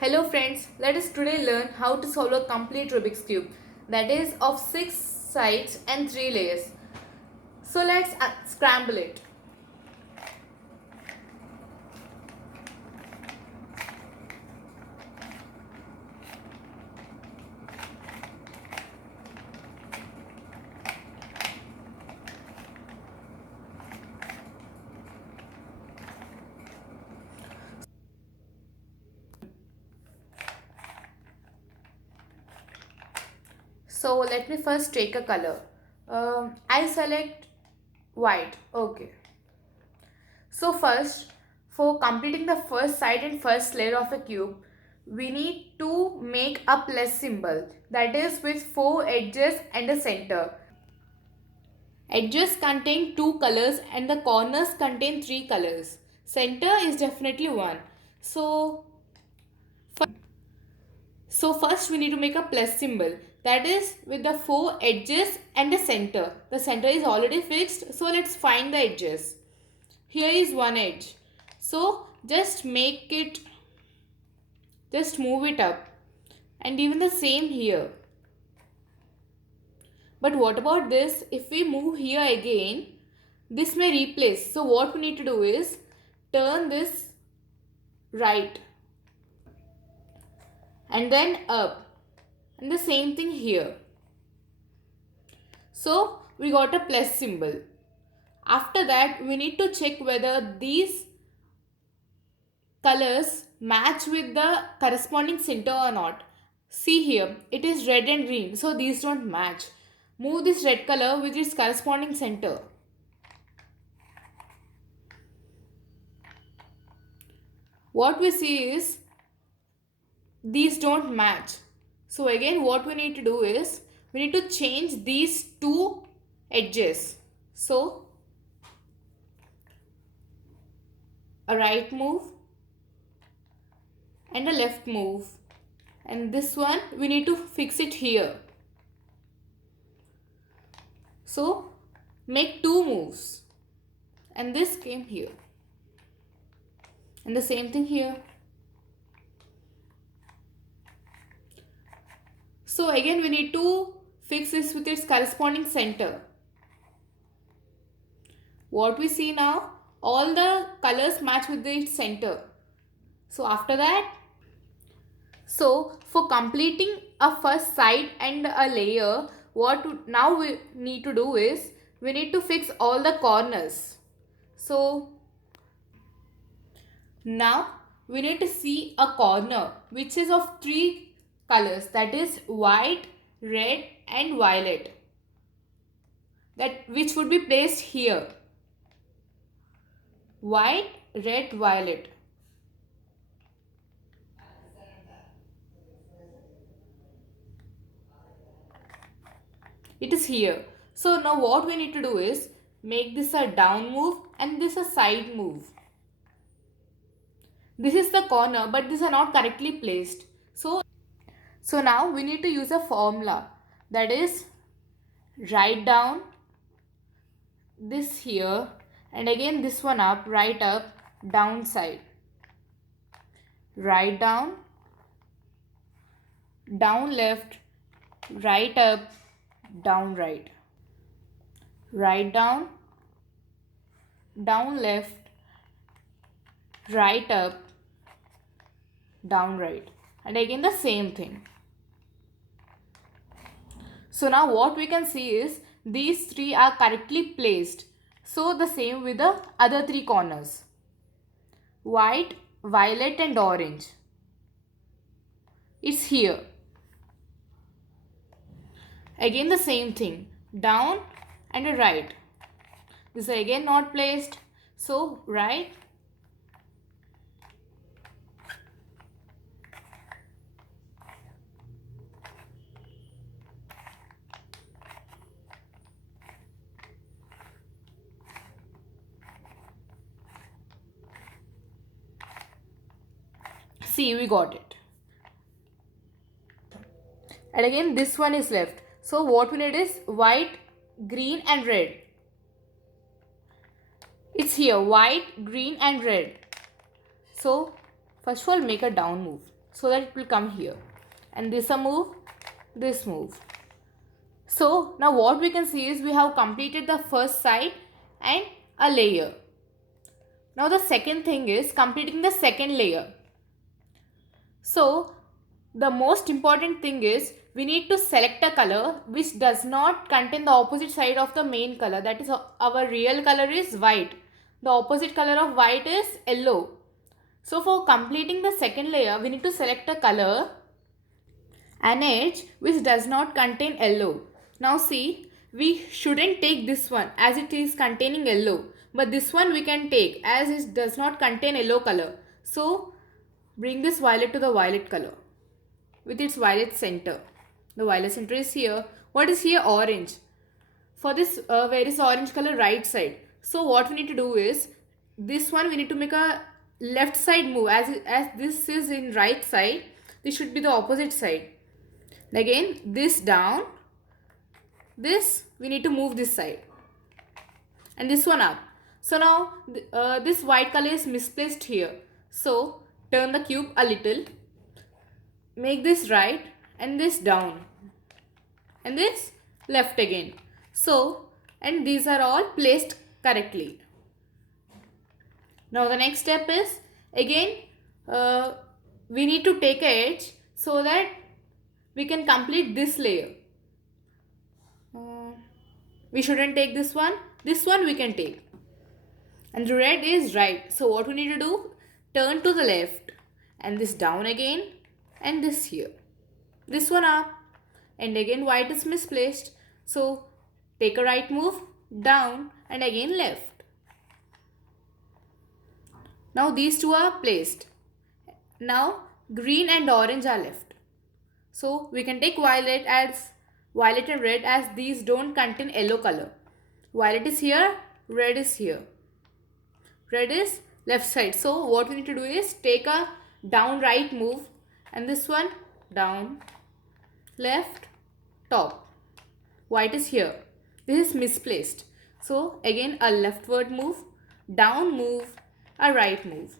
Hello friends, let us today learn how to solve a complete Rubik's Cube that is of 6 sides and 3 layers. So let's scramble it. So let me first take a color. I select white. Okay. So first, for completing the first side and first layer of a cube, we need to make a plus symbol that is with 4 edges and a center. Edges contain 2 colors and the corners contain 3 colors. Center is definitely 1. So, so first we need to make a plus symbol that is with the 4 edges and the center. The center is already fixed, so let's find the edges. Here is one edge. So just move it up, and even the same here. But what about this? If we move here again, this may replace. So what we need to do is turn this right and then up, and the same thing here. So we got a plus symbol. After that, we need to check whether these colors match with the corresponding center or not. See here, it is red and green, so these don't match. Move this red color with its corresponding center. What we see is these don't match. So again, what we need to do is we need to change these two edges. So a right move and a left move, and this one we need to fix it here. So make 2 moves, and this came here, and the same thing here. So again we need to fix this with its corresponding center. What we see now, all the colors match with its center. So after that, so for completing a first side and a layer, what now we need to do is we need to fix all the corners. So now we need to see a corner which is of 3 colors, that is white, red and violet, that which would be placed here. White, red, violet. It is here. So now what we need to do is make this a down move and this a side move. This is the corner, but these are not correctly placed. So now we need to use a formula, that is write down this here and again this one up, right up, down side. Write down, down left, right up, down right. Write down, down left, right up, down right, and again the same thing. So now what we can see is these 3 are correctly placed. So the same with the other 3 corners, white, violet and orange. It's here. Again the same thing, down and a right. This is again not placed, so right. See, we got it. And again this one is left. So what we need is white, green and red. It's here, white, green and red. So first of all make a down move. so that it will come here, and this a move, this move. So now what we can see is we have completed the first side and a layer. Now the second thing is completing the second layer. So the most important thing is we need to select a color which does not contain the opposite side of the main color. That is, our real color is white. The opposite color of white is yellow. So for completing the second layer, we need to select a color, an edge which does not contain yellow. Now see, we shouldn't take this one as it is containing yellow. But this one we can take as it does not contain yellow color. So bring this violet to the violet color with its violet center. The violet center is here. What is here? Orange. For this, where is orange color? Right side. So what we need to do is, this one we need to make a left side move. As this is in right side, this should be the opposite side. Again, this down. This we need to move this side. And this one up. So now this white color is misplaced here. So turn the cube a little. Make this right and this down. And this left again. So, and these are all placed correctly. Now the next step is, again we need to take a edge so that we can complete this layer. We shouldn't take this one we can take. And the red is right. So what we need to do, turn to the left and this down again and this here. This one up and again white is misplaced. So take a right move, down and again left. Now these two are placed. Now green and orange are left. So we can take violet and red as these don't contain yellow color. Violet is here, red is here. Red is left side. So what we need to do is take a down right move and this one down, left, top. White is here. This is misplaced. So again a leftward move, down move, a right move.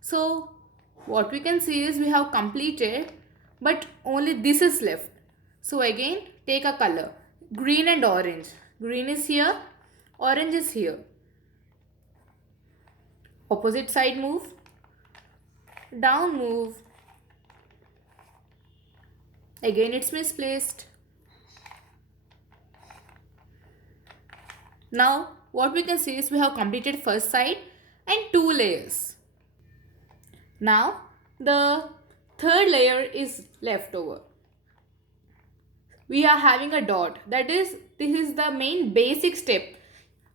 So what we can see is we have completed, but only this is left. So again take a color, green and orange. Green is here, orange is here. Opposite side move, down move. Again it's misplaced. Now what we can see is we have completed first side and two layers. Now the third layer is left over. We are having a dot. That is, this is the main basic step.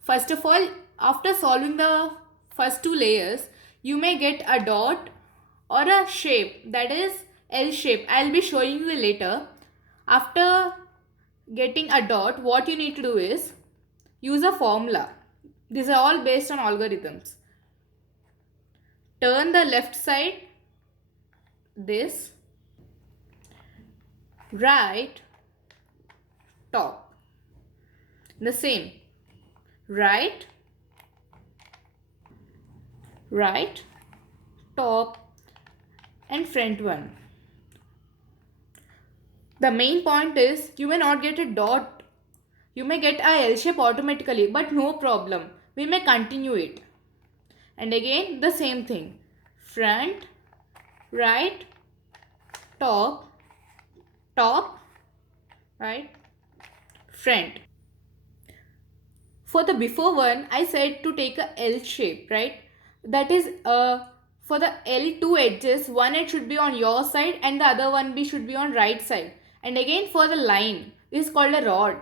First of all, after solving the first two layers, you may get a dot or a shape, that is L shape. I will be showing you later. After getting a dot, what you need to do is use a formula. These are all based on algorithms. Turn the left side, this, right, top. The same, right, top and front one. The main point is you may not get a dot. You may get a L shape automatically, but no problem. We may continue it. And again the same thing. Front, right, top, right, front. For the before one, I said to take a L shape, right? That is for the L2 edges, one edge should be on your side and the other one should be on right side. And again for the line, this is called a rod.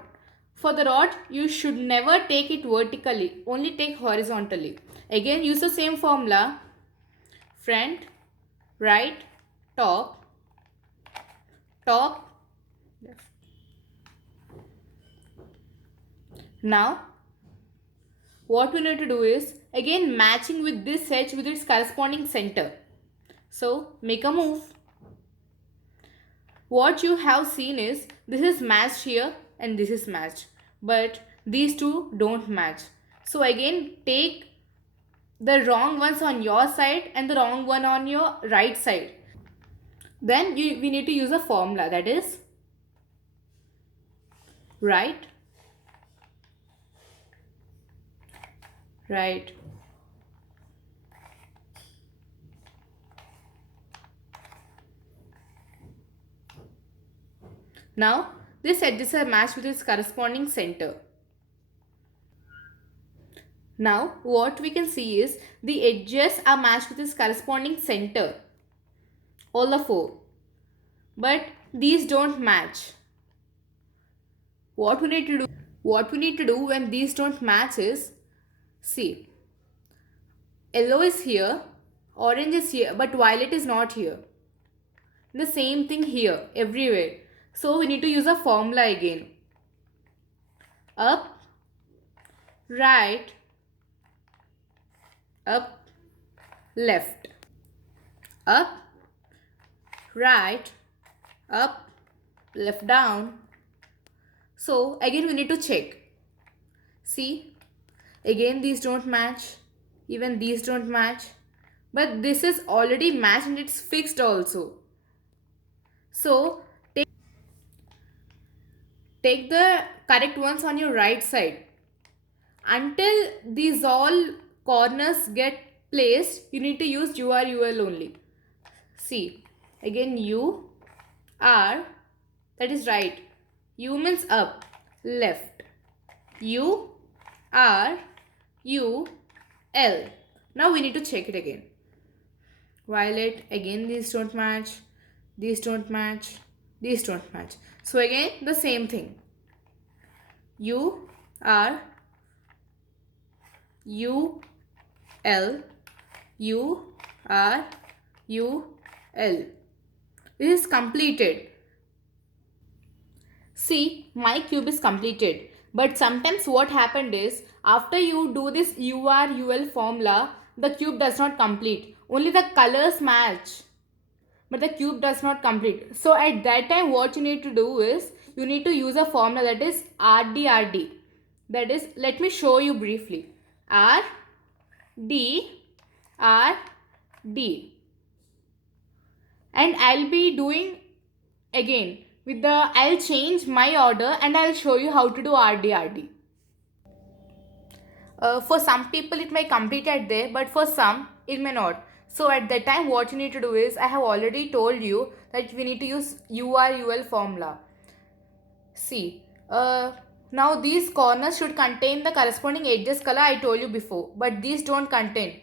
For the rod, you should never take it vertically, only take horizontally. Again use the same formula. Front, right, top, left. Now what we need to do is again matching with this edge with its corresponding center. So make a move. What you have seen is this is matched here and this is matched, but these two don't match. So again take the wrong ones on your side and the wrong one on your right side. Then we need to use a formula, that is right, right. Now this edges are matched with its corresponding center. Now what we can see is the edges are matched with its corresponding center, all the four, but these don't match. What we need to do, when these don't match is, see, yellow is here, orange is here, but violet is not here. The same thing here, everywhere. So we need to use a formula again. Up, right, up, left, up, right, up, left, down. So again we need to check. See, again these don't match, even these don't match, but this is already matched and it's fixed also. So take the correct ones on your right side. Until these all corners get placed, you need to use URUL only. See, again U, R, that is right. U means up, left. U, R, U, L. Now we need to check it again. Violet, again these don't match, these don't match, these don't match. So again the same thing. U, R, U, L, U, R, U, L. This is completed. See, my cube is completed. But sometimes what happened is, after you do this URUL formula, the cube does not complete. Only the colors match, but the cube does not complete. So at that time what you need to do is, you need to use a formula, that is RDRD. That is, let me show you briefly. R, D, R, D. And I'll be doing again with the, I'll change my order and I'll show you how to do RDRD. For some people it may complete at there, but for some it may not. So at that time what you need to do is, I have already told you that we need to use URUL formula. See, now these corners should contain the corresponding edges color I told you before, but these don't contain.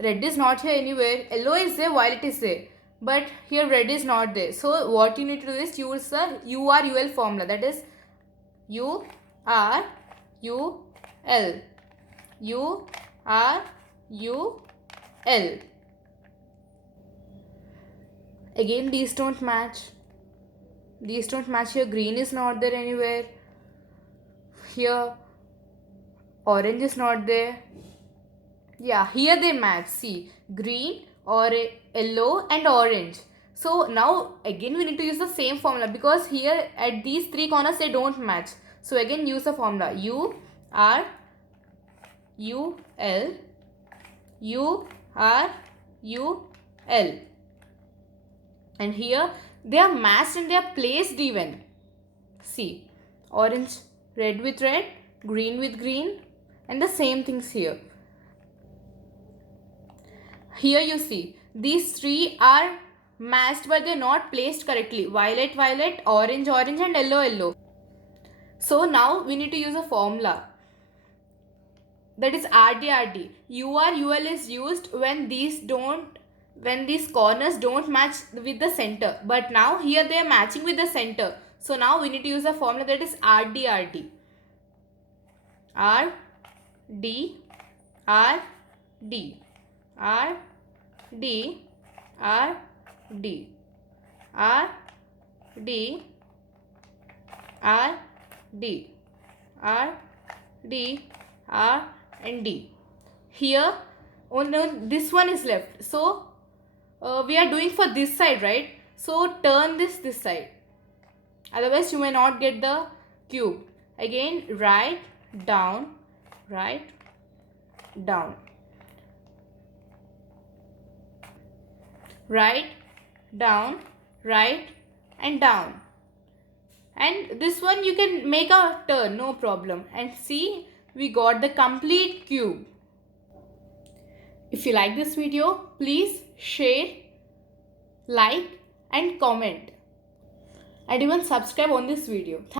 Red is not here anywhere, yellow is there, violet is there, but here red is not there. So what you need to do is use the URUL formula, that is URUL. URUL. Again these don't match. These don't match. Here green is not there anywhere. Here orange is not there. Yeah, here they match. See, green or yellow and orange. So now again we need to use the same formula, because here at these three corners they don't match. So again use the formula URUL. And here they are matched and they are placed even. See, orange, red with red, green with green, and the same things here. Here you see, these three are matched but they are not placed correctly. Violet, violet, orange, orange, and yellow, yellow. So now we need to use a formula, that is RDRD. URUL is used when these corners don't match with the center. But now here they are matching with the center. So now we need to use a formula, that is RDRD. R, D, R, D. R, D, R, D. R, D, R, D. R, D, R, and D. Here only this one is left. So we are doing for this side, right? So turn this side. Otherwise you may not get the cube. Again, right, down, right, down. Right, down, right and down. And this one you can make a turn, no problem. And see, we got the complete cube. If you like this video, please share, like and comment. And even subscribe on this video.